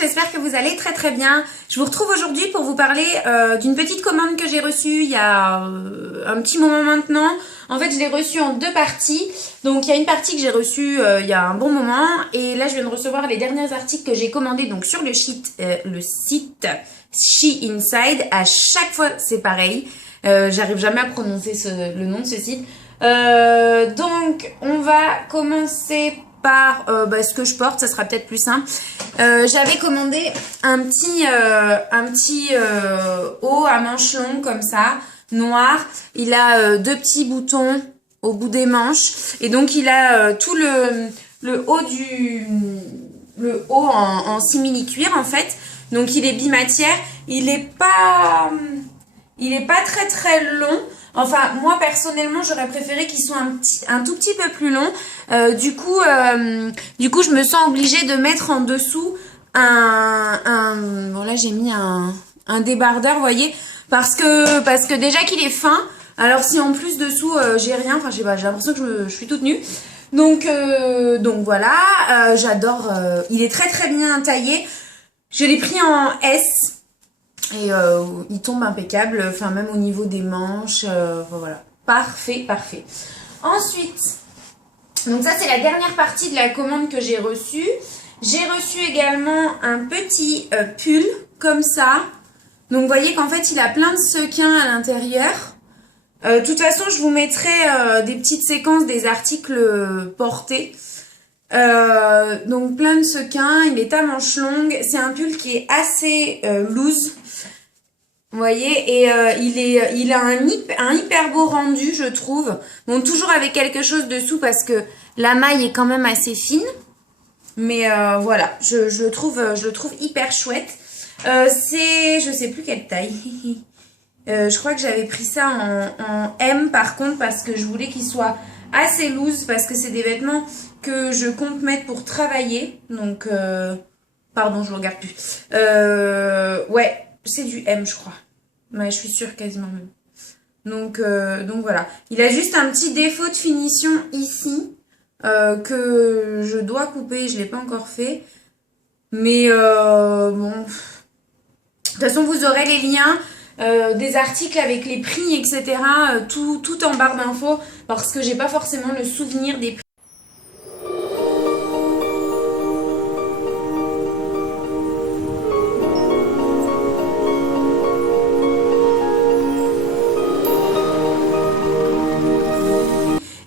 j'espère que vous allez très très bien. Je vous retrouve aujourd'hui pour vous parler d'une petite commande que j'ai reçue il y a un petit moment maintenant. En fait, je l'ai reçue en deux parties. Donc, il y a une partie que j'ai reçue il y a un bon moment. Et là, je viens de recevoir les derniers articles que j'ai commandés donc sur le site She Inside. À chaque fois, c'est pareil. J'arrive jamais à prononcer le nom de ce site. Donc, on va commencer par ce que je porte, ça sera peut-être plus simple. J'avais commandé un petit haut à manches longues comme ça, noir. Il a deux petits boutons au bout des manches et donc il a tout le haut en simili-cuir en fait. Donc il est bimatière. Il est pas très très long. Enfin, moi personnellement, j'aurais préféré qu'il soit un tout petit peu plus long. Du coup, je me sens obligée de mettre en dessous bon là j'ai mis un débardeur, vous voyez, parce que déjà qu'il est fin. Alors si en plus dessous j'ai rien, enfin je sais pas, j'ai l'impression que je suis toute nue. Donc voilà, j'adore. Il est très très bien taillé. Je l'ai pris en S. Et il tombe impeccable, enfin même au niveau des manches, voilà, parfait. Ensuite, donc ça c'est la dernière partie de la commande que j'ai reçue. J'ai reçu également un petit pull comme ça. Donc vous voyez qu'en fait il a plein de sequins à l'intérieur. De toute façon je vous mettrai des petites séquences des articles portés. Donc plein de sequins, il est à manches longues. C'est un pull qui est assez loose. Vous voyez, et il a un hyper beau rendu, je trouve. Bon, toujours avec quelque chose dessous parce que la maille est quand même assez fine. Mais voilà, je le trouve hyper chouette. Je sais plus quelle taille. Je crois que j'avais pris ça en M par contre parce que je voulais qu'il soit assez loose parce que c'est des vêtements que je compte mettre pour travailler. Donc, pardon, je ne regarde plus. Ouais. C'est du M, je crois. Ouais, je suis sûre quasiment même. Donc voilà. Il a juste un petit défaut de finition ici que je dois couper. Je ne l'ai pas encore fait. Mais bon. De toute façon, vous aurez les liens des articles avec les prix, etc. Tout en barre d'infos parce que j'ai pas forcément le souvenir des prix.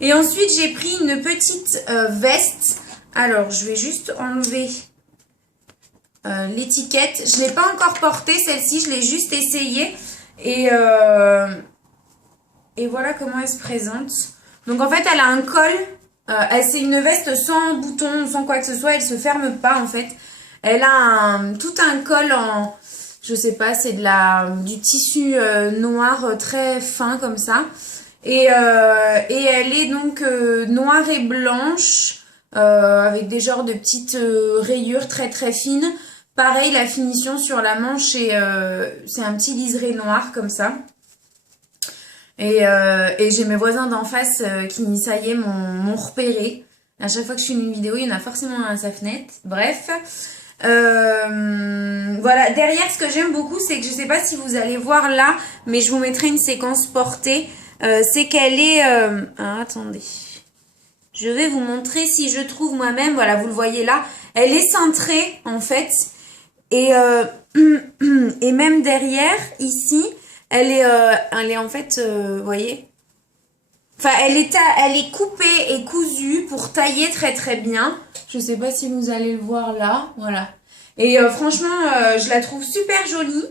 Et ensuite, j'ai pris une petite veste. Alors, je vais juste enlever l'étiquette. Je ne l'ai pas encore portée, celle-ci. Je l'ai juste essayée. Et voilà comment elle se présente. Donc, en fait, elle a un col. C'est une veste sans bouton, sans quoi que ce soit. Elle ne se ferme pas, en fait. Elle a tout un col en... Je sais pas, c'est du tissu noir très fin, comme ça. Et elle est donc noire et blanche avec des genres de petites rayures très très fines. Pareil, la finition sur la manche c'est un petit liseré noir comme ça. Et j'ai mes voisins d'en face qui, ça y est, m'ont repéré. À chaque fois que je filme une vidéo, il y en a forcément un à sa fenêtre. Bref. Voilà, derrière ce que j'aime beaucoup, c'est que je sais pas si vous allez voir là, mais je vous mettrai une séquence portée. C'est qu'elle est... attendez. Je vais vous montrer si je trouve moi-même. Voilà, vous le voyez là. Elle est cintrée, en fait. Et même derrière, ici, elle est en fait... vous voyez ? Enfin, elle est coupée et cousue pour tailler très très bien. Je sais pas si vous allez le voir là. Voilà. Et franchement, je la trouve super jolie.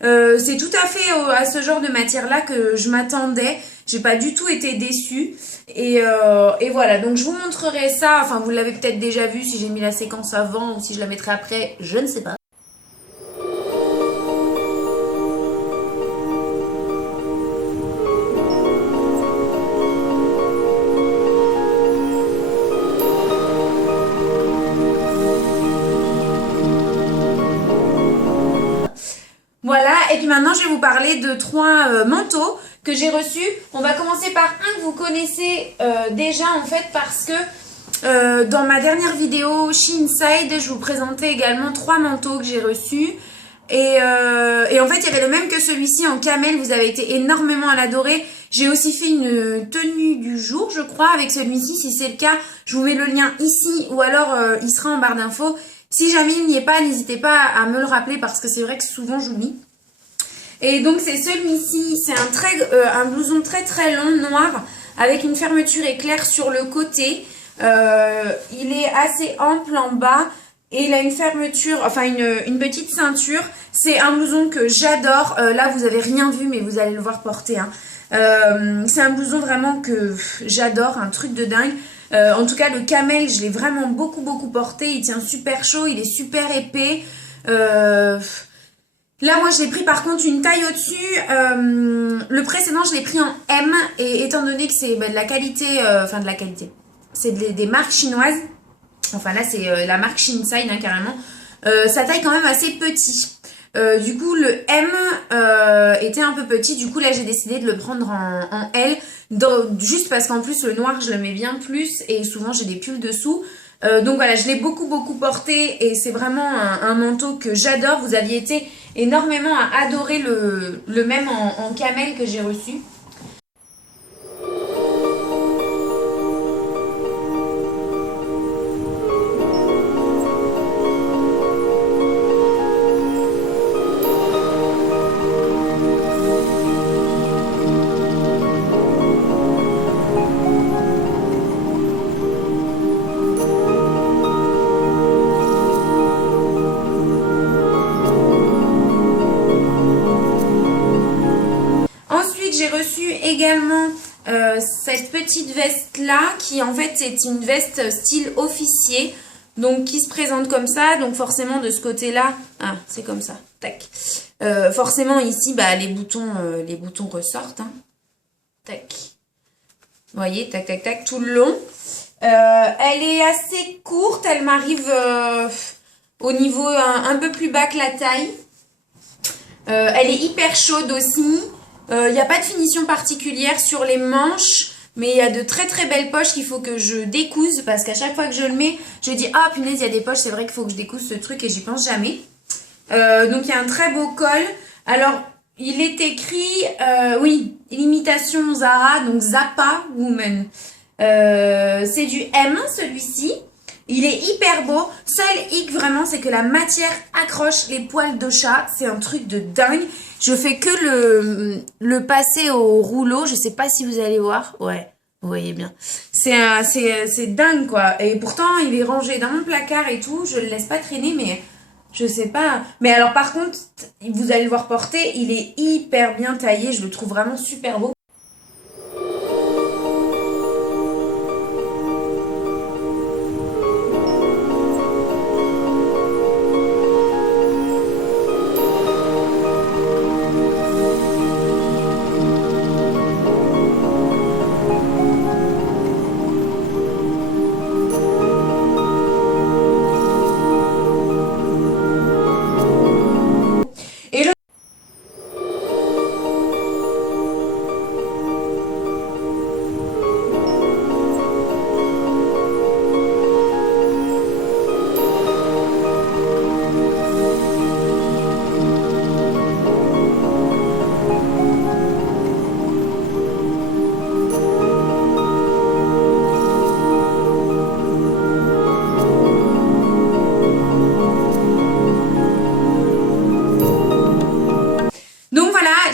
C'est tout à fait à ce genre de matière-là que je m'attendais. J'ai pas du tout été déçue. Et voilà, donc je vous montrerai ça. Enfin, vous l'avez peut-être déjà vu si j'ai mis la séquence avant ou si je la mettrai après, je ne sais pas. Voilà, et puis maintenant je vais vous parler de trois manteaux que j'ai reçus. On va commencer par un que vous connaissez déjà en fait parce que Dans ma dernière vidéo Sheenside, je vous présentais également 3 manteaux que j'ai reçus. Et en fait, il y avait le même que celui-ci en camel. Vous avez été énormément à l'adorer. J'ai aussi fait une tenue du jour, je crois, avec celui-ci. Si c'est le cas, je vous mets le lien ici ou alors il sera en barre d'infos. Si jamais il n'y est pas, n'hésitez pas à me le rappeler parce que c'est vrai que souvent j'oublie. Et donc c'est celui-ci. C'est un blouson très très long, noir, avec une fermeture éclair sur le côté. Il est assez ample en bas. Et il a une fermeture, enfin une petite ceinture. C'est un blouson que j'adore. Là, vous avez rien vu, mais vous allez le voir porter. Hein. C'est un blouson vraiment que j'adore, un truc de dingue. En tout cas, le camel, je l'ai vraiment beaucoup porté. Il tient super chaud, il est super épais. Là, moi, je l'ai pris par contre une taille au-dessus. Le précédent, je l'ai pris en M. Et étant donné que c'est de la qualité, c'est des marques chinoises. Enfin là c'est la marque Sheenside hein, carrément. Ça taille quand même assez petit. Du coup le M était un peu petit. Du coup là j'ai décidé de le prendre en L. Juste parce qu'en plus le noir je le mets bien plus. Et souvent j'ai des pulls dessous. Donc voilà je l'ai beaucoup porté. Et c'est vraiment un manteau que j'adore. Vous aviez été énormément à adorer le même en camel que j'ai reçu. J'ai reçu également cette petite veste là qui en fait c'est une veste style officier donc qui se présente comme ça. Donc forcément de ce côté là c'est comme ça, tac. Forcément ici les boutons ressortent hein. Tac, vous voyez, tac tout le long. Elle est assez courte, elle m'arrive au niveau un peu plus bas que la taille. Elle est hyper chaude aussi. Il n'y a pas de finition particulière sur les manches, mais il y a de très belles poches qu'il faut que je découse parce qu'à chaque fois que je le mets, je dis ah punaise il y a des poches, c'est vrai qu'il faut que je découse ce truc et j'y pense jamais. Donc il y a un très beau col. Alors il est écrit, oui, l'imitation Zara, donc Zappa Woman. C'est du M celui-ci. Il est hyper beau. Seul hic vraiment, c'est que la matière accroche les poils de chat. C'est un truc de dingue. Je fais que le passer au rouleau. Je sais pas si vous allez voir. Ouais, vous voyez bien. C'est dingue quoi. Et pourtant, il est rangé dans mon placard et tout. Je le laisse pas traîner, mais je sais pas. Mais alors par contre, vous allez le voir porter. Il est hyper bien taillé. Je le trouve vraiment super beau.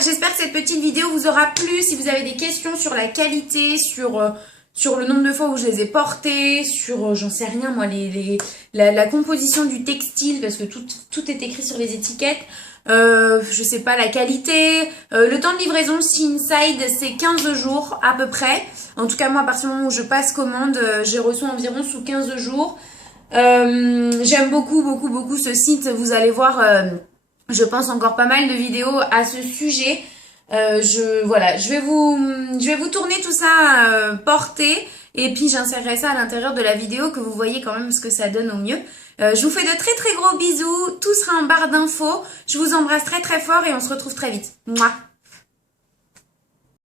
J'espère que cette petite vidéo vous aura plu. Si vous avez des questions sur la qualité, sur le nombre de fois où je les ai portés, sur, j'en sais rien moi, la composition du textile, parce que tout est écrit sur les étiquettes, je sais pas, la qualité, le temps de livraison, Sheenside, c'est 15 jours à peu près. En tout cas, moi, à partir du moment où je passe commande, j'ai reçu environ sous 15 jours. J'aime beaucoup ce site, vous allez voir... je pense encore pas mal de vidéos à ce sujet. Voilà, je vais vous tourner tout ça porté et puis j'insérerai ça à l'intérieur de la vidéo que vous voyez quand même ce que ça donne au mieux. Je vous fais de très gros bisous. Tout sera en barre d'infos. Je vous embrasse très fort et on se retrouve très vite. Mouah.